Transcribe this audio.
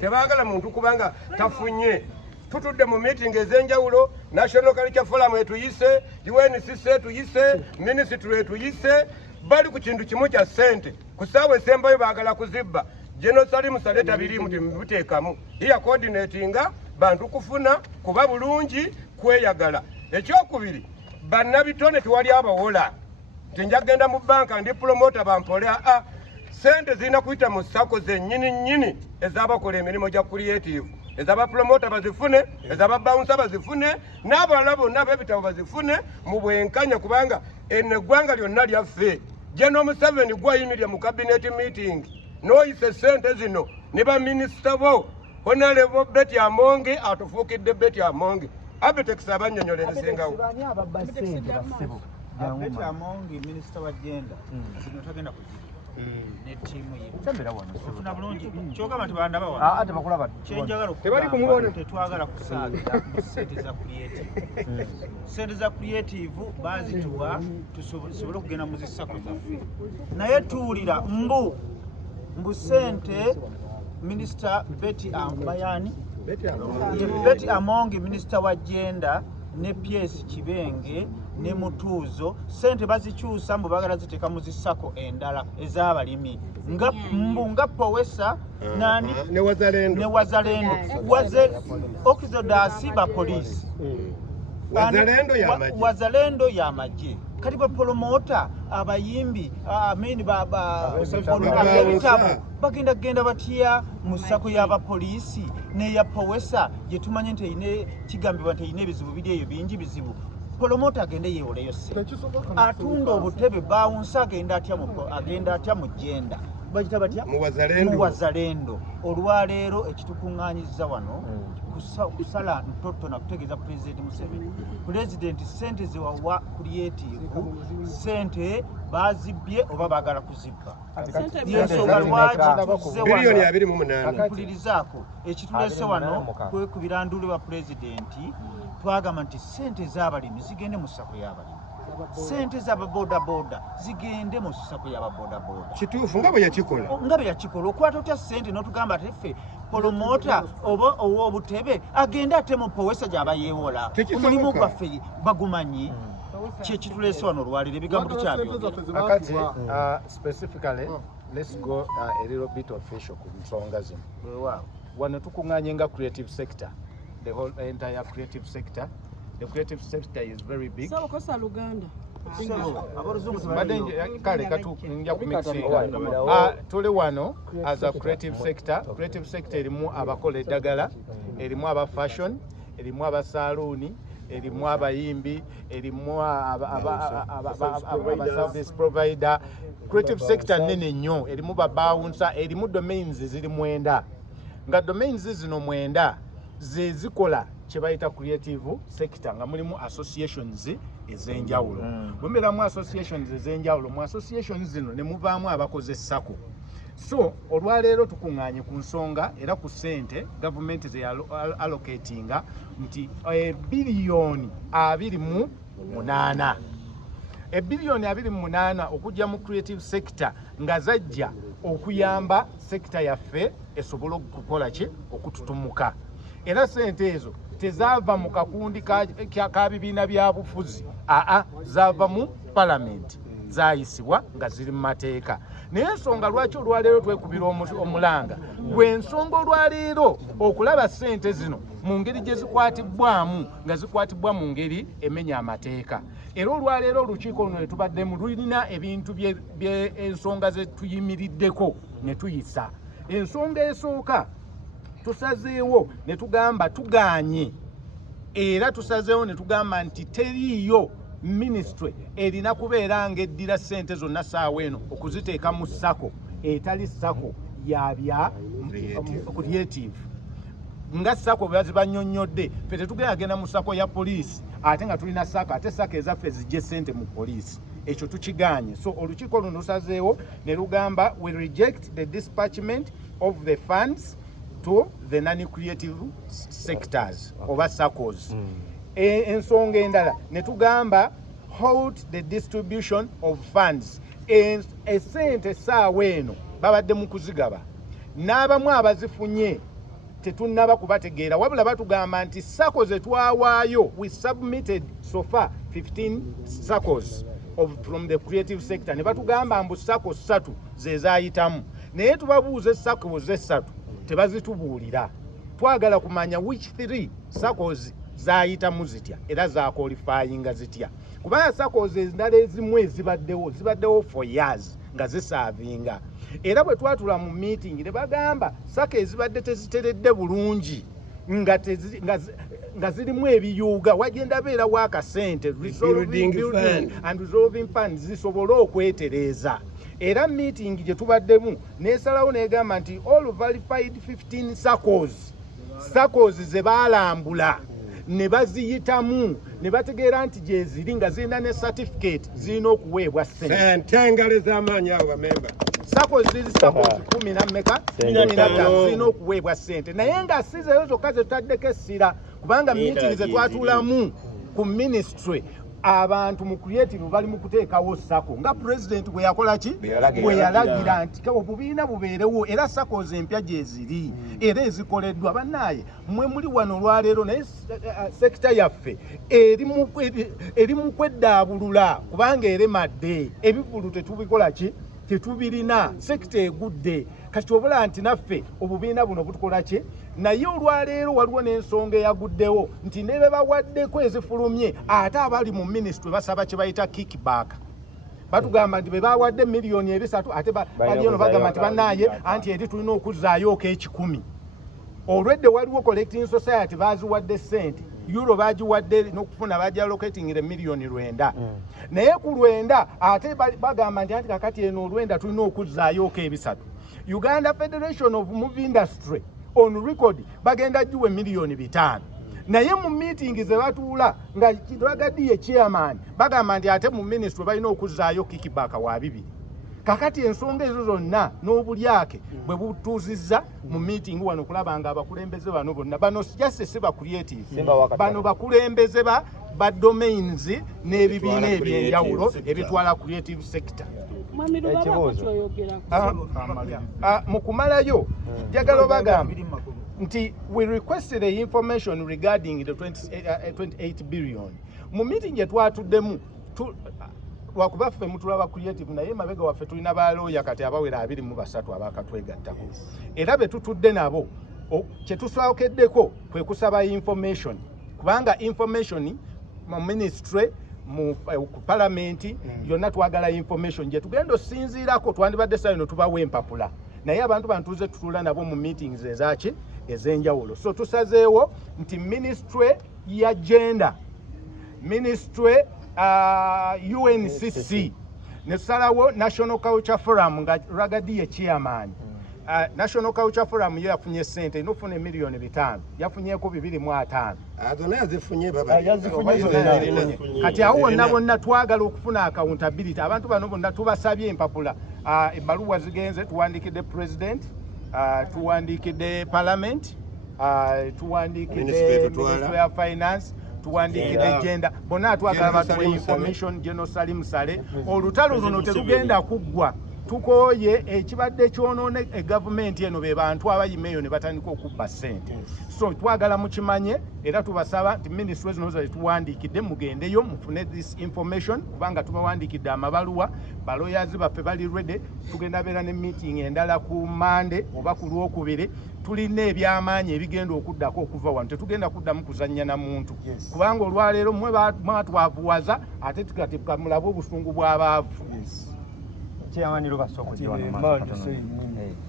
Tebagala muntu kubanga tafunye. Tutudde mu meeting ez'enjawulo, National Culture Forum etuyise, UNCC etuyise, Ministry etuyise, bali ku kintu kimu kya ssente. Ku ssaawa esembayo baagala kuzibba. General Salim Saleta birimu temuteekamu. Iya coordinatinga bantu kufuna kuba bulungi kweyagala. Ekyokubiri, bannabitone tewali abawola. Tinjagenda mu banka ndi promota bampole sente zina kuyita mu sako zennyini ezabakola emirimu gya creative. Ezaba promota bazifune, ezaba bouncer bazifune, n'abalala bonna b'ebitabo bazifune mu bwenkanya kubanga eggwanga lyonna lyaffe. General Museveni gwayimirira mu cabinet meeting n'oyise ssente zino ne baminisita bo Honorable Betty Amonge atufuukidde Betty Amonge. Abetex abannyonnyola ebisingawo. Betty Amonge minisita wa gender zino tagenda kuziga. Ne tiimu ye tambera wano ofuna bulungi kyogamba tebandaba wano ate bakulaba kyenjagala tebali kumubona tetwagala kusaagira mu sente za creative sente za creative bazituwa tusobole okugenda mu zisako zaffe naye tuwulira mbu sente minisita Betty Ambayani Betty Amonge minisita wa gender ne PS Kibenge ne Mutuuzo sente bazikyusa mbu bagala ziteeka mu zisako endala ez'abalimi nga Powesa nani ne Wazalendo Oxodasi ba poliisi Wazalendo y'amagye kati ba promota abayimbi ameni bagenda batya mu ssako y'abapoliisi neya Powesa gye tumanye nti eyine kigambibwa nti eyina ebizibu biri eyo bingi bizibu promota agende yeewoleyo ssente atunda obutebe bawunsa agenda atya mu genda bagita batya mu Wazalendo olwaleero ekitukuŋŋaanyizza wano kusala ntoto na kutegeeza President Museveni President sente zewawa creative sente bazibye oba bagala kuzibba yensonga lwaki bilioni 28 mpulirizaako ekitulese wano kwekubira nduule wa President twagamba nti sente z'abalimi zigende mu ssako y'abalimi sente z'ababodaboda zigende mu ssako y'ababodaboda kituufu nga bwe yakikola okwata otya sente n'otugamba teffe promota oba ow'obutebe agende ate mu Powesa gy'aba yeewola omulimu gwaffe bagumanyi kyekitulese wano olwaliro ebigambo tukyabyo specifically let's go a little bit official ku nsonga zino wano tukuŋŋaanye nga creative sector the whole entire creative sector. The creative sector is very big. So kosa Luganda. Kale nja kumikisinga tuli wano as a creative sector erimu abakola eddagala erimu aba fashion erimu aba salooni erimu abayimbi erimu aba service provider creative sector nene nnyo erimu babawunsa erimu domains ziri mwenda nga domains zino mwenda zezikola kyebayita creative sector nga mulimu associations ez'enjawulo bwembeeramu associations ez'enjawulo mu associations zino ne muvaamu abakoze sako so olwaleero tukuŋŋaanye ku nsonga era ku ssente gavumenti ze allocatinga nti bilioni 28 ebilioni 28 okujja mu creative sector nga zajja okuyamba sekita yaffe esobole okukola ki okututumuka era sente ezo tezaava mu kakundi ka bibiina bya bufuzi zaava mu palamenti zayisibwa nga ziri mu mateeka naye ensonga lwaki olwaleero twekubira omulanga lw'ensonga olwaleero okulaba sente zino mu ngeri gye zikwatibwamu nga zikwatibwa mu ngeri emenya amateeka era olwaleero olukiiko luno netubaddemu lulina ebintu ensonga ze tuyimiriddeko ne tuyisa ensonga esooka tusazeewo ne tugamba tugaanye era tusazeewo ne tugamba nti teriiyo ministry erina kubeera ng'eddira ssente zonna saawa eno okuziteeka mu ssako etali ssako yabya creative nga ssako bwe bazibannyonnyodde ffe tetugenda mu ssako ya poliisi ate nga tulina ssako ate ssako ezaffe zijje ssente mu poliisi ekyo tukigaanye so olukiiko luno lusazeewo ne lugamba we reject the dispatchment of the funds to the non-creative sectors oba SACCOs. Ensonga endala ne tugamba hold the distribution of funds. Esente saawa eno babadde mu kuzigaba n'abamu abazifunye tetunnaba kubategeera wabula batugamba nti SACCO ze twawaayo we submitted so far 15 SACCOs from the creative sector ne batugamba mbu SACCO 3 ze zaayitamu naye tubabuuza SACCO ze 3 tebazitubuulira twagala kumanya which 3 SACCOs zaayitamu zitya era zaqualifyinga zitya kubanga SACCOs endala ezimu zibaddewo for years nga zisaavinga era bwe twatula mu meeting ne bagamba SACCO ezibadde teziteredde bulungi nga zirimu ebiyuuga wagenda beerawo akasente resolving fund zisobole okwetereeza era meeting gye tubaddemu neesalawo negamba nti all verified 15 SACCOs ze baalambula ne baziyitamu ne bategeera nti gye ziri nga zirina ne certificate zirina okuweebwa sente engalo ez'amaanyi abo bamemba SACCOs ziri SACCOs 10 na mmeka 15 zirina okuweebwa ssente naye nga si zezo zokka ze tutaddeko essira kubanga meeting ze twatulamu ku ministry abantu mu creative bali mu kuteekawo SACCO nga president bwe yakola ki bwe yalagira nti obubiina bubeerewo era SACCOs empya gye ziri era ezikoleddwa bannaaye mmwe muli wano olwaleero naye sekita yaffe eri mu kweddaabulula kubanga eremadde ebivulu tetubikola ki tetubirina sekita egudde kati obula nti naffe obubiina buno butukola ki naye olwaleero waliwo n'ensonga eyaguddewo nti ne be bawaddeko ezifulumye ate abali mu minisitule basaba kye bayita kickback batugamba nti be bawadde miliyoni 3 ate baliyono bagamba nti bannaaye anti eri tulina okuzzaayooko 10 olwedde waliwo collecting society baziwadde ssente euro bagiwadde n'okufuna bagialocatingire miliyoni 9 naye ku 9 ate bagamba nti anti kakati eno 9 tulina okuzzaayooko 3 Uganda Federation of Movie Industry on record bagenda jiwe miliyoni 5 naye mu meeting ze batuula nga Ragadiye chairman bagamba nti ate mu ministry balina okuzzaayo kickback wa 2 kakati ensonga ezo zonna n'obulyake bwe butuuzizza mu meeting wano kulaba nga abakulembeze bano bonna bano just si ba creative bano bakulembeze ba domains n'ebibiina ebyenjawulo ebitwala creative sector mu kumalayo njagala bagamba nti we requested the information regarding the 28 billion mu meeting gye twatuddemu lwakuba ffe mutulaba creative naye mabega waffe tulina balooya kati abawera 23 abakatwegattako era be tutudde nabo kye tusookeddeko kwe kusaba information kubanga information mu ministry mu parliament yonna twagala information gye tugenda osinziirako twandibadde sayino tubawo empapula naye abantu bantuze tutula nabo mu meetings ezaki ezenjawulo so tusazeewo nti ministry ya gender ministry UNCC nesalawo National Culture Forum nga Ragadiye chairman National Culture Forum yafunye sente inofune miliyoni 5 yafunyeko 2.5 azona yazifunye baba kati awo nabonna twagala okufuna accountability abantu bano bonna tubasabye empapula ebbaluwa zigenze tuwandikide president tuwandikide parliament tuwandikide Ministry of Finance tuwandikide gender bonna twagala batuwe information General Salim Sale olutalo luno terugenda kuggwa tukoye ekibadde kyonoone egavumenti eno be bantu abayimeeyo ne batandika okubba ssente so twagala mukimanye era tubasaba nti ministry zino zetuwandiikidde mugendeyo mufune this information kubanga tubawandiikidde amabaluwa baloyazi baffe bali ready tugenda beera ne meeting endala ku Monday oba ku Lwokubiri tulina ebyamaanyi ebigenda okuddako okuva wano tetugenda kuddamu kuzannya na muntu kubanga olwaleero mmwe mwatwavuwaza ate tukatibuka mulabe obusungu bw'abaavu Chairman Ruba Soko John